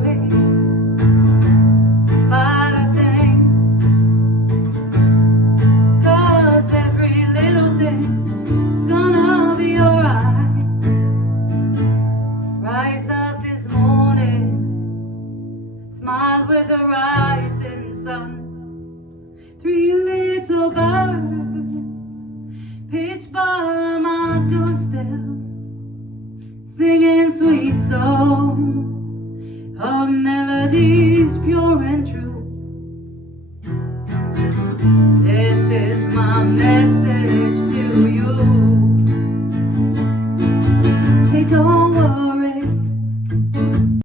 worry about a thing, 'cause every little thing is gonna be alright. Rise up this morning, smile with the rising sun.